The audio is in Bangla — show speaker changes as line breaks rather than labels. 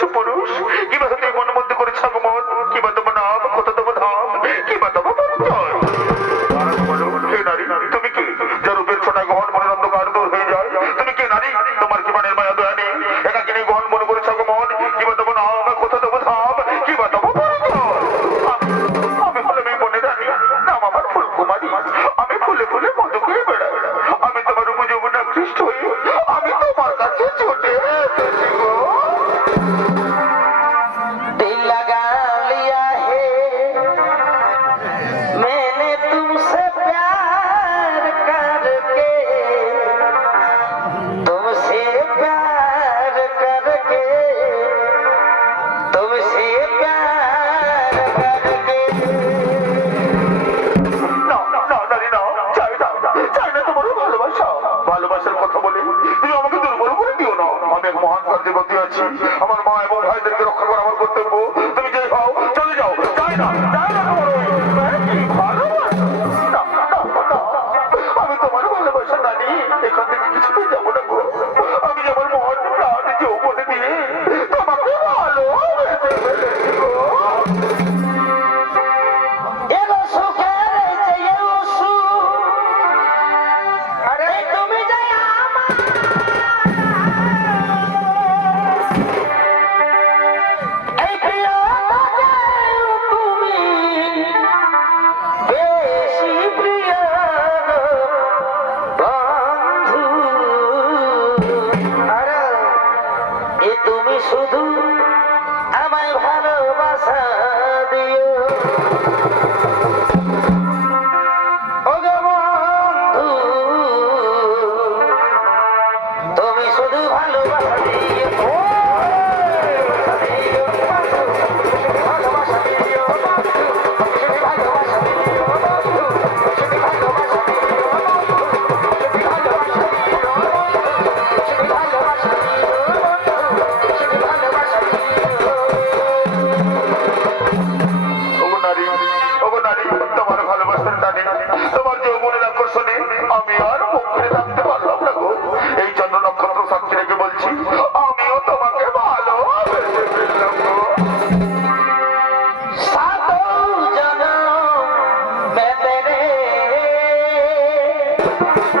Sopoloso. করা
sua família. Thank you.